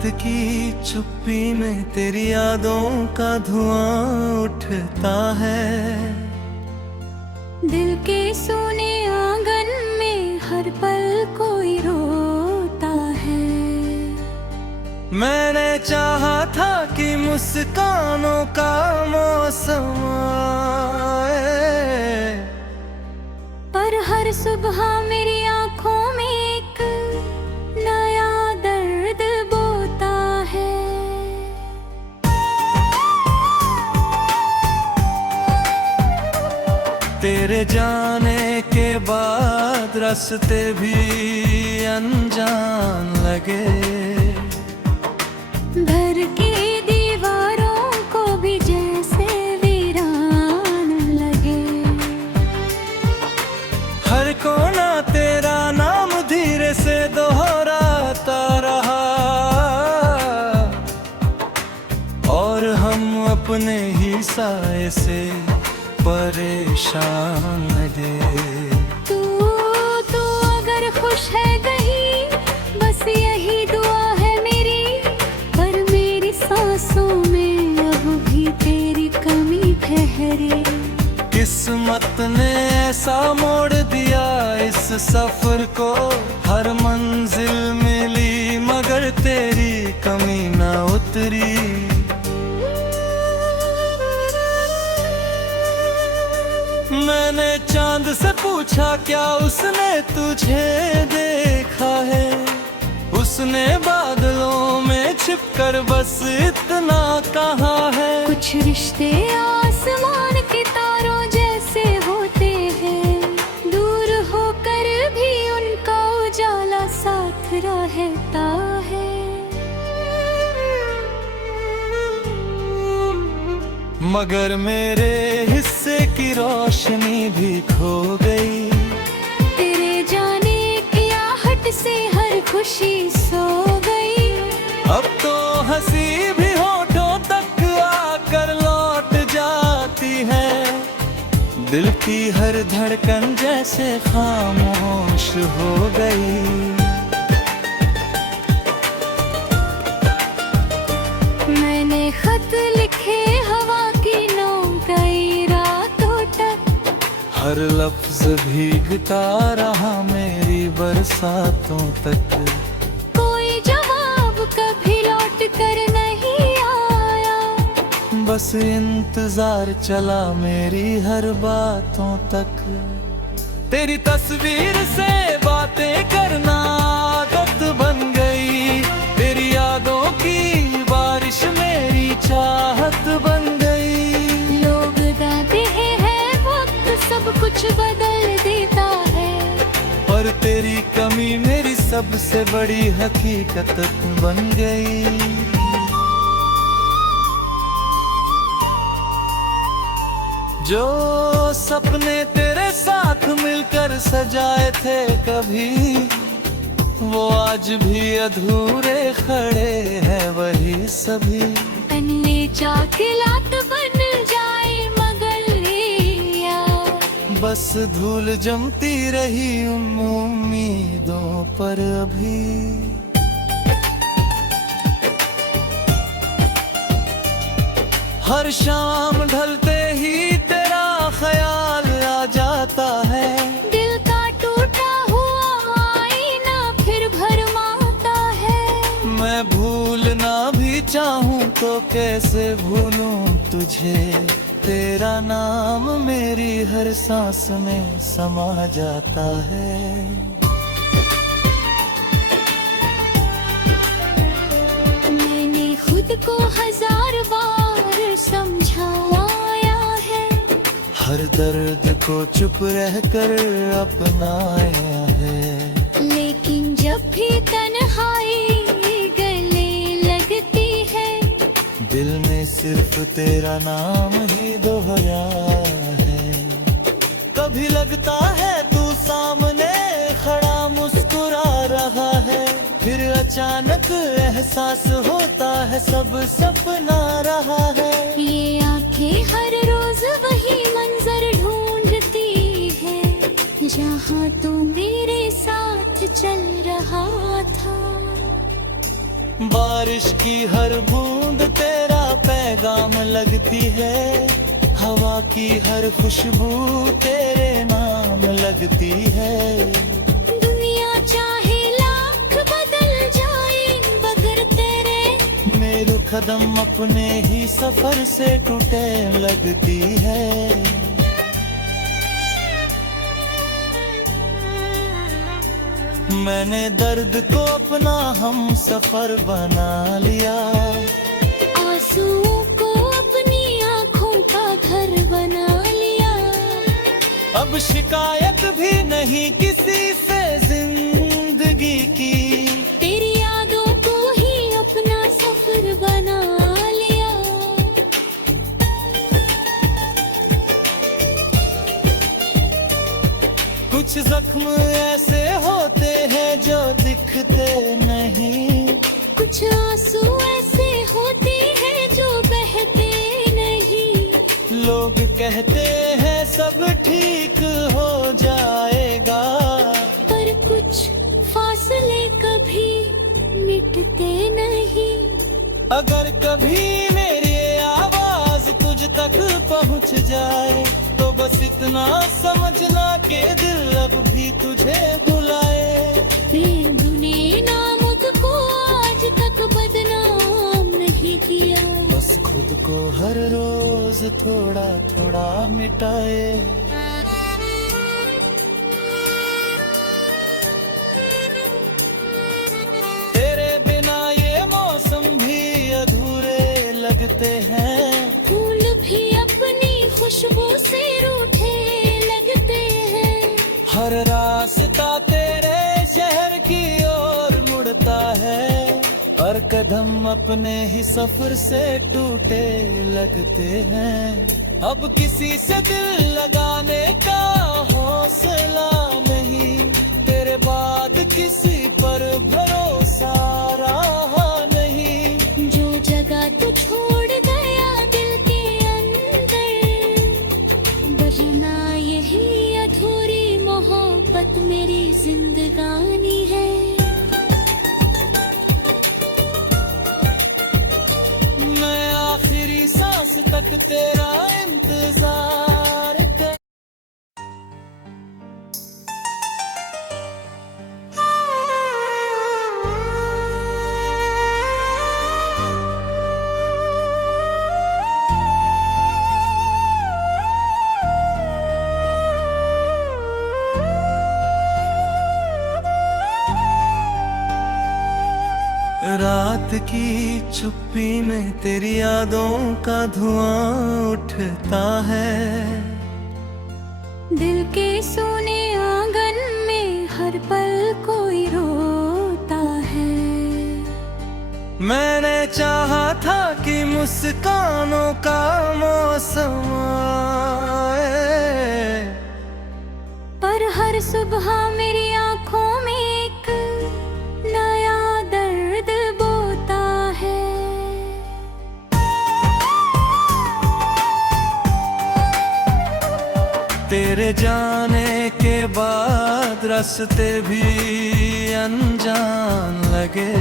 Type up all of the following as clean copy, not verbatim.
रात की चुप्पी में तेरी यादों का धुआं उठता है। दिल के सोने आंगन में हर पल कोई रोता है। मैंने चाहा था कि मुस्कानों का मौसम आए, पर हर सुबह मेरी आंखों में एक नया दर्द बोता है। तेरे जाने के बाद रास्ते भी अनजान लगे। घर की दीवारों को भी जैसे वीरान लगे। हर कोना तेरा नाम धीरे से दोहराता रहा, और हम अपने ही साए से परेशान लगे। तू अगर खुश है कहीं, बस यही दुआ है मेरी। पर मेरी सांसों में अब भी तेरी कमी ठहरी। किस्मत ने ऐसा मोड़ दिया इस सफर को, हर मंजिल मिली मगर तेरी कमी ना उतरी। मैंने चांद से पूछा क्या उसने तुझे देखा है, उसने बादलों में छिपकर बस इतना कहा है। कुछ रिश्ते आसमान के तारों जैसे होते हैं, दूर होकर भी उनका उजाला साथ रहता है। मगर मेरे हिस्से की रोशनी भी खो गई। तेरे जाने की आहट से हर खुशी सो गई। अब तो हंसी भी होठों तक आकर लौट जाती है। दिल की हर धड़कन जैसे खामोश हो गई। मैंने खत लिखे हवा की नौकाई रातों तक, हर लफ्ज भीगता रहा मेरी बरसातों तक। कोई जवाब कभी लौट कर नहीं आया, बस इंतजार चला मेरी हर बातों तक। तेरी तस्वीर से बातें करना आदत बन गई। तेरी यादों की बारिश मेरी चाहत बन गई। लोग गाते हैं वक्त सब कुछ बदल देता है, पर तेरी कमी मेरी सबसे बड़ी हकीकत बन गई। जो सपने तेरे साथ मिलकर सजाए थे कभी, वो आज भी अधूरे खड़े हैं वही सभी। अन्य चाकिलात बन जाए मगर ये यार, बस धूल जमती रही उन उम्मीदों पर अभी। हर शाम ढलते ही तेरा ख्याल आ जाता है। दिल का टूटा हुआ आईना फिर भरमाता है। मैं भूलना भी चाहूं तो कैसे भूलूं तुझे। तेरा नाम मेरी हर सांस में समा जाता है। मैंने खुद को 1000 बार समझाया है, हर दर्द को चुप रहकर अपनाया है। लेकिन जब भी तन्हाई गले लगती है, दिल में सिर्फ तेरा नाम ही दोहराया है। कभी लगता है तू सामने खड़ा मुस्कुरा रहा है, फिर अचानक एहसास होता है सब सपना रहा है। ये आंखें हर रोज वही मंजर ढूंढती है, जहाँ तू मेरे साथ चल रहा था। बारिश की हर बूंद तेरा पैगाम लगती है, हवा की हर खुशबू तेरे नाम लगती है। दुनिया चाहे लाख बदल जाए मगर तेरे मेरे कदम अपने ही सफर से टूटे लगती है। मैंने दर्द को अपना हम सफर बना लिया, आंसुओं को अपनी आंखों का घर बना लिया। अब शिकायत भी नहीं किसी से जिंदगी की, तेरी यादों को ही अपना सफर बना लिया। कुछ जख्म ऐसे होते हैं जो दिखते नहीं, कुछ आंसू ऐसे होते हैं जो बहते नहीं। लोग कहते हैं सब ठीक हो जाएगा, पर कुछ फासले कभी मिटते नहीं। अगर कभी मेरी आवाज तुझ तक पहुंच जाए तो बस इतना समझना कि दिल अब भी तुझे बुलाए। प्रेम ने ना मुझको आज तक बदनाम नहीं किया, बस खुद को हर रोज थोड़ा थोड़ा मिटाए। तेरे बिना ये मौसम भी अधूरे लगते हैं, फूल भी अपनी खुशबू से रूठे लगते हैं। हर रास्ता तेरे शहर की ओर मुड़ता है, हर कदम अपने ही सफर से टूटे लगते हैं। अब किसी से दिल लगाने का हौसला नहीं, तेरे बाद किसी पर भरोसा रहा नहीं। जो जगह तू छोड़ गया दिल के अंदर, बजना यही अधूरी मोहब्बत मेरी जिंदगानी है। मैं आखिरी सांस तक तेरा इंतजार कर। रात की चुप्पी में तेरी यादों का धुआं उठता है, दिल के सोने आंगन में हर पल कोई रोता है। मैंने चाहा था कि मुस्कानों का मौसम आए, पर हर सुबह मेरी आंखों में एक नया दर्द बोता है। तेरे जाने के बाद रास्ते भी अनजान लगे,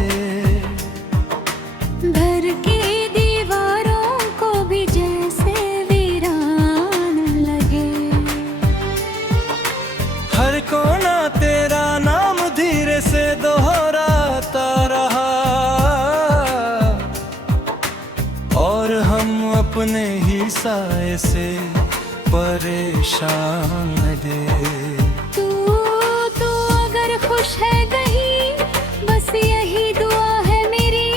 घर की दीवारों को भी जैसे वीरान लगे। हर कोना तेरा नाम धीरे से दोहराता रहा, और हम अपने ही साए से परेशान लगे। तू अगर खुश है कहीं बस यही दुआ है मेरी,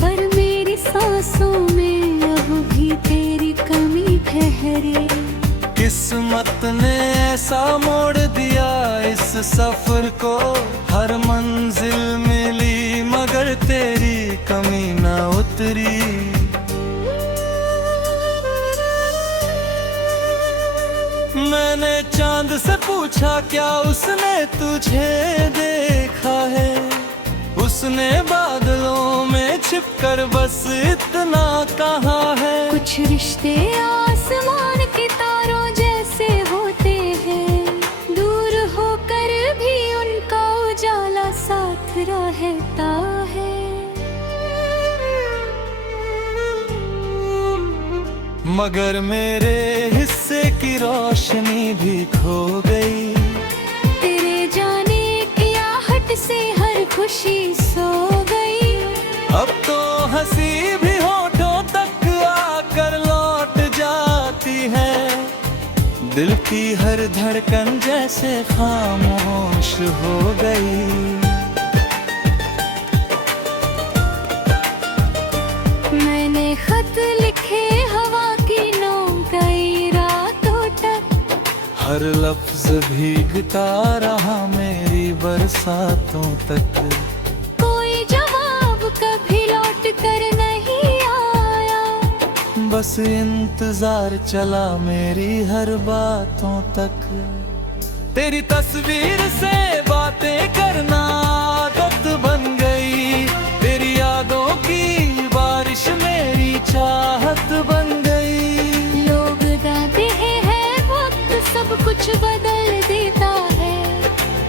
पर मेरी सांसों में अब भी तेरी कमी ठहरी। किस्मत ने ऐसा मोड़ दिया इस सफर को, हर मंजिल मिली मगर तेरी कमी ना उतरी। मैंने चांद से पूछा क्या उसने तुझे देखा है, उसने बादलों में छिपकर बस इतना कहा है। कुछ रिश्ते आसमान के तारों जैसे होते हैं, दूर होकर भी उनका उजाला साथ रहता है। मगर मेरे हिस्से की रोशनी भी खो गई। तेरे जाने की आहट से हर खुशी सो गई। अब तो हंसी भी होठों तक आकर लौट जाती है। दिल की हर धड़कन जैसे खामोश हो गई। मैंने खत लिखे हवा की नौकाई रातों तक। हर लफ्ज भीगता रहा मेरी बरसातों तक। कोई जवाब कभी लौट कर नहीं आया। बस इंतजार चला मेरी हर बातों तक। तेरी तस्वीर से बातें करना आदत बन गई। तेरी यादों की बारिश मेरी चाहत बन गई। लोग गाते हैं वक्त सब कुछ बदल देता है।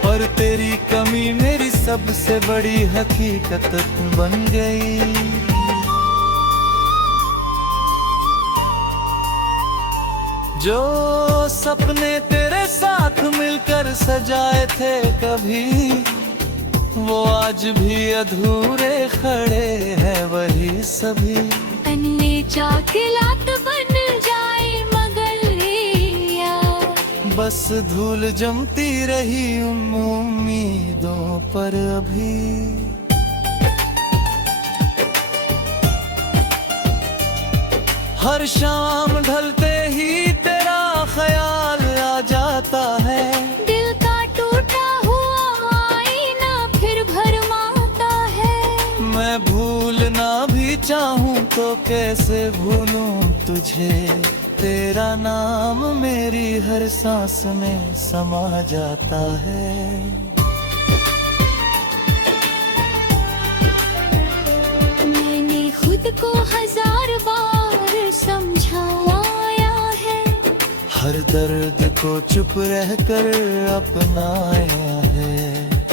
पर तेरी कमी मेरी सबसे बड़ी हकीकत बन गई। जो सपने तेरे साथ मिलकर सजाए थे कभी, वो आज भी अधूरे खड़े हैं वही सभी। अन्य चाकिलात बन जाए मगर यार। बस धूल जमती रही उन उम्मीदों पर अभी। हर शाम ढलते ही तेरा ख्याल आ जाता है। दिल का टूटा हुआ आईना फिर भरमाता है। मैं भूलना भी चाहूं तो कैसे भूलूं तुझे। तेरा नाम मेरी हर सांस में समा जाता है। मैंने खुद को 1000 बार समझाया है। हर दर्द को चुप रहकर अपनाया है।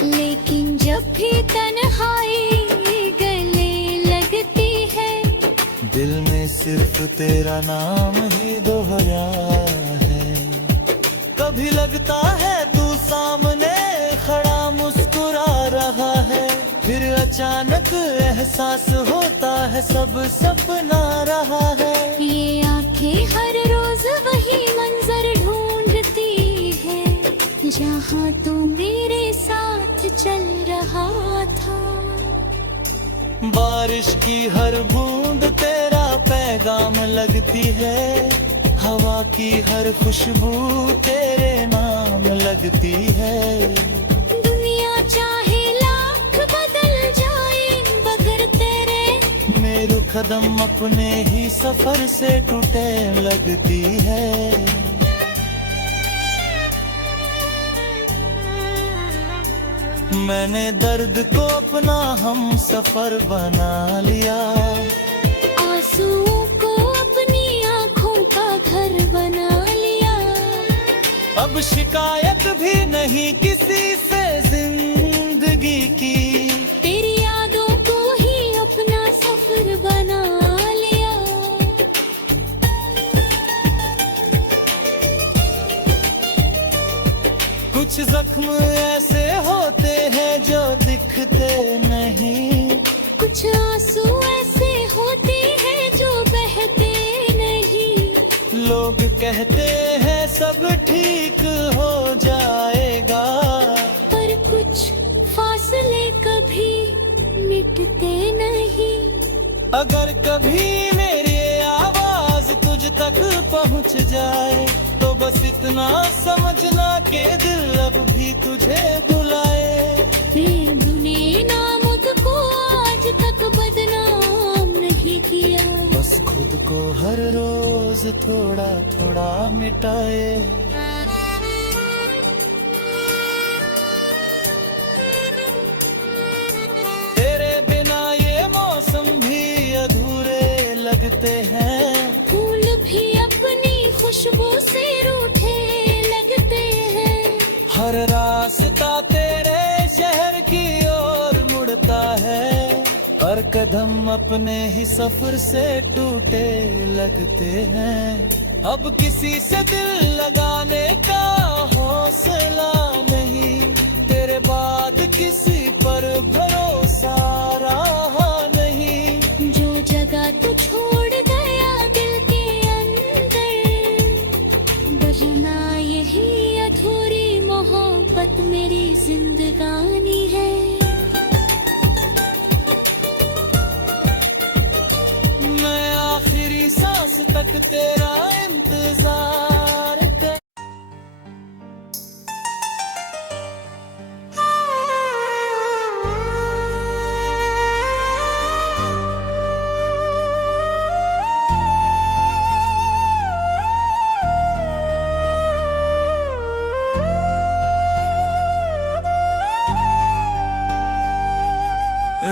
लेकिन जब भी तन्हाई गले लगती है, दिल में सिर्फ तेरा नाम ही दोहराया है। कभी लगता है तू सामने खड़ा मुस्कुरा रहा है। फिर अचानक एहसास होता है सब सपना रहा है। ये आंखें हर रोज वही मंजर ढूंढती है, जहाँ तू मेरे साथ चल रहा था। बारिश की हर बूंद तेरा पैगाम लगती है। हवा की हर खुशबू तेरे नाम लगती है। दुनिया चाहे लाख बदल जाए मगर तेरे मेरे कदम अपने ही सफर से टूटे लगती है। मैंने दर्द को अपना हम सफर बना लिया। आंसुओं को अपनी आंखों का घर बना लिया। अब शिकायत भी नहीं किसी से जिंदगी की। तेरी यादों को ही अपना सफर बना लिया। कुछ जख्म ऐसे होते हैं जो दिखते नहीं। कुछ आंसू ऐसे होते हैं जो बहते नहीं। लोग कहते हैं सब ठीक हो जाएगा, पर कुछ फासले कभी मिटते नहीं। अगर कभी मेरी आवाज तुझ तक पहुंच जाए तो बस इतना समझना कि दिल अब भी तुझे बुलाए। तूने ना मुझको आज तक बदनाम नहीं किया। बस खुद को हर रोज थोड़ा थोड़ा मिटाए। तेरे बिना ये मौसम भी अधूरे लगते हैं। फूल भी अपनी खुशबू से रूठे लगते हैं। हर रास्ता तेरे शहर की ओर मुड़ता है, और कदम अपने ही सफर से टूटे लगते हैं। अब किसी से दिल लगाने का हौसला नहीं, तेरे बाद किसी पर भरोसा रहा नहीं। जो जगह तू छोड़ गया दिल के अंदर, बजना यही अधूरी मोहब्बत मेरी जिंदगानी है। मैं आखिरी सांस तक तेरा इंतजार कर।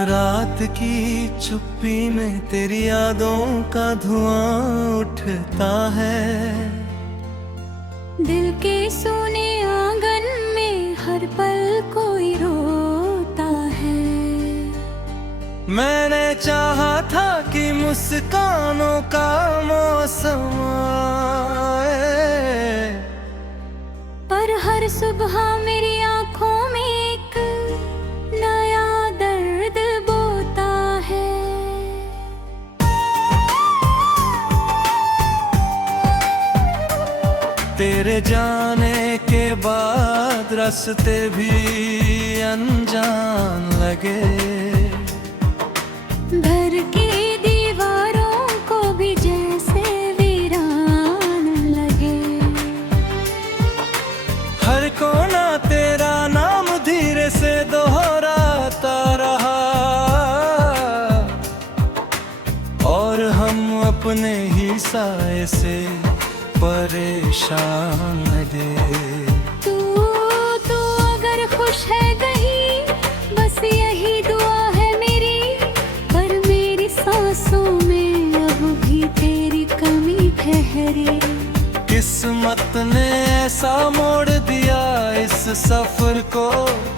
रात की चुप्पी में तेरी यादों का धुआं उठता है। दिल के सोने आंगन में हर पल कोई रोता है। मैंने चाहा था कि मुस्कानों का मौसम आए, पर हर सुबह मेरी आंखों में एक नया दर्द बोता है। तेरे जाने के बाद रास्ते भी अनजान लगे। घर की दीवारों को भी जैसे वीरान लगे। हर कोना तेरा नाम धीरे से दोहराता रहा, और हम अपने ही साए से परेशान लगे। तू अगर खुश है कहीं, बस यही दुआ है मेरी। पर मेरी सांसों में अब भी तेरी कमी ठहरी। किस्मत ने ऐसा मोड़ दिया इस सफर को,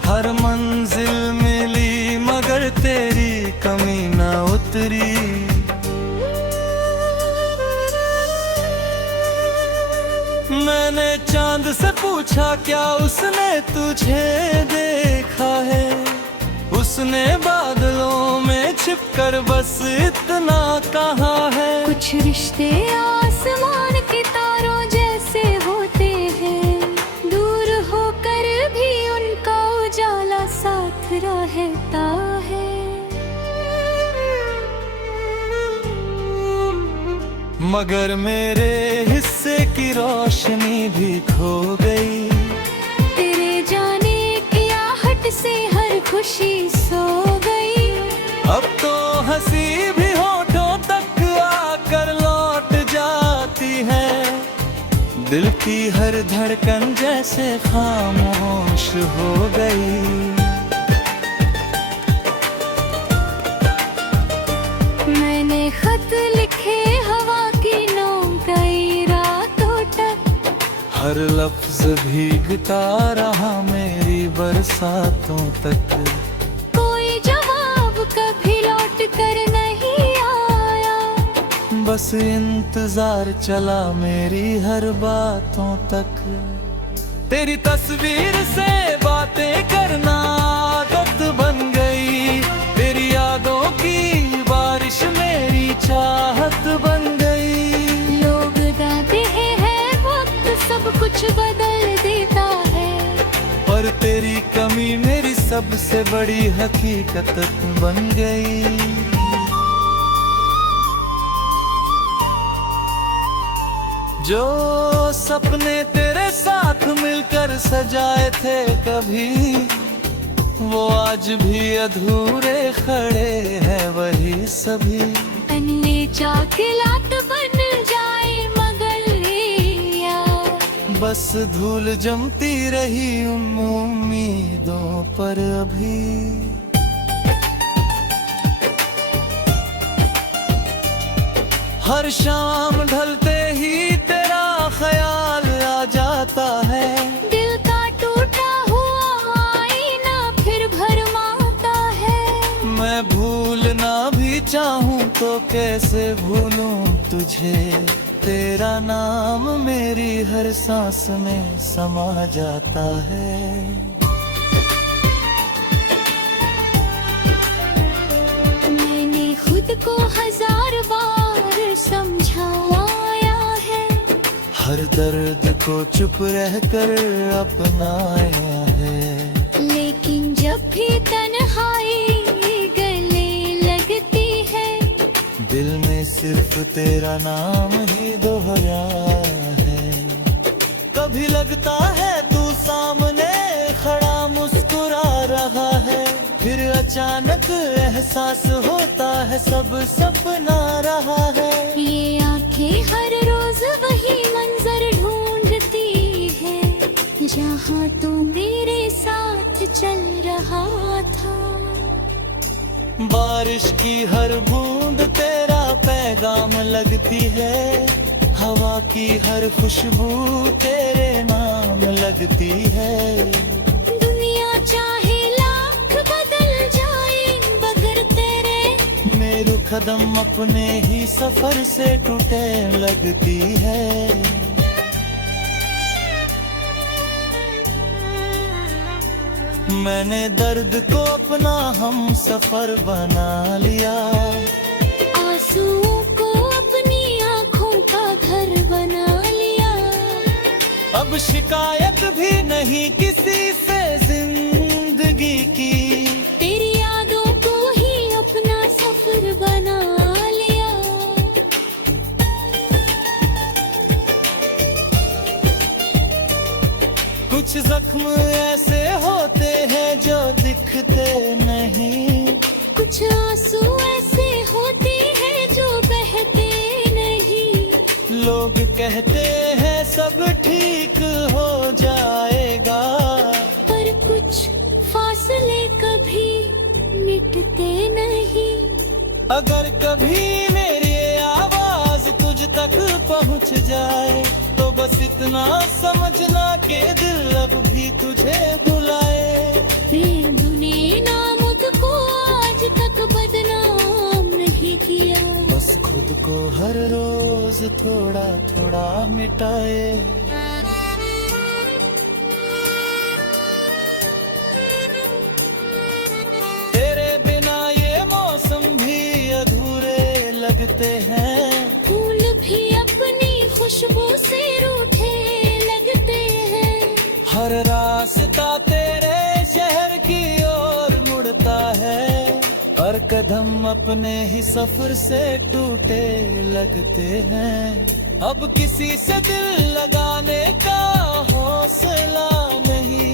हर मंजिल मिली मगर तेरी कमी ना उतरी। मैंने चांद से पूछा क्या उसने तुझे देखा है, उसने बादलों में छिपकर बस इतना कहा है। कुछ रिश्ते आसमान के तारों जैसे होते हैं, दूर होकर भी उनका उजाला साथ रहता है। मगर मेरे हिस्से की रोशनी भी खो गई। तेरे जाने की आहट से हर खुशी सो गई। अब तो हंसी भी होठों तक आकर लौट जाती है। दिल की हर धड़कन जैसे खामोश हो गई। मैंने खत लिखे हवा की नौकाई रातों तक, हर लफ्ज भीगता रहा मेरी बरसातों तक। कोई जवाब कभी लौट कर नहीं आया, बस इंतजार चला मेरी हर बातों तक। तेरी तस्वीर से बातें करना आदत बन गई। तेरी यादों की बारिश मेरी चाहत बन गई। लोग गाते हैं वक्त सब कुछ बदल देता है, और तेरी कमी मेरी सबसे बड़ी हकीकत बन गई। जो सपने तेरे साथ मिलकर सजाए थे कभी, वो आज भी अधूरे खड़े हैं वही सभी। अन्य चाकिलात बन जाए मगर यार, बस धूल जमती रही उन उम्मीदों पर अभी। हर शाम ढलते ही तेरा ख्याल आ जाता है। दिल का टूटा हुआ आईना फिर भरमाता है। मैं भूलना भी कैसे भूलूं तुझे, तेरा नाम मेरी हर सांस में समा जाता है। मैंने खुद को 1000 बार समझाया है, हर दर्द को चुप रहकर अपनाया है। लेकिन जब भी तन्हाई गले लगती है, दिल में सिर्फ तेरा नाम ही दोहराया है। कभी लगता है तू सामने खड़ा मुस्कुरा रहा है, फिर अचानक एहसास होता है सब सपना रहा है। ये आंखें हर रोज वही मंजर ढूंढती है, जहाँ तू मेरे साथ चल रहा था। बारिश की हर बूंद तेरा पैगाम लगती है, हवा की हर खुशबू तेरे नाम लगती है। दुनिया चाहे लाख बदल जाए, मगर तेरे मेरे कदम अपने ही सफर से टूटे लगती है। मैंने दर्द को अपना हम सफर बना लिया, आंसुओं को अपनी आंखों का घर बना लिया। अब शिकायत भी नहीं किसी से जिंदगी की, तेरी यादों को ही अपना सफर बना लिया। कुछ जख्म ऐसे होते हैं जो दिखते नहीं, कुछ आंसू ऐसे होते हैं जो बहते नहीं। लोग कहते हैं सब ठीक हो जाएगा, पर कुछ फासले कभी मिटते नहीं। अगर कभी मेरी आवाज तुझ तक पहुंच जाए, तो बस इतना समझना कि दिल अब भी तुझे बुलाए। प्रेम ने ना मुझको आज तक बदनाम नहीं किया, बस खुद को हर रोज थोड़ा थोड़ा मिटाए। तेरे बिना ये मौसम भी अधूरे लगते हैं, फूल भी अपनी खुशबू से रूठे लगते हैं। हर रास्ता तेरे शहर की ओर मुड़ता है, और कदम अपने ही सफर से टूटे लगते हैं। अब किसी से दिल लगाने का हौसला नहीं,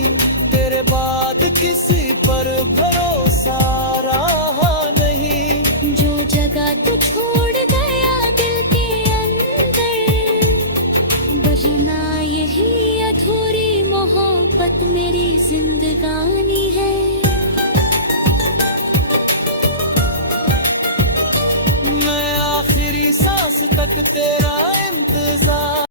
तेरे बाद किसी पर भरोसा रहा नहीं। जो जगह तू छोड़ गया दिल के अंदर, बजना यही अधूरी मोहब्बत मेरी जिंदगानी है। मैं आखिरी सांस तक तेरा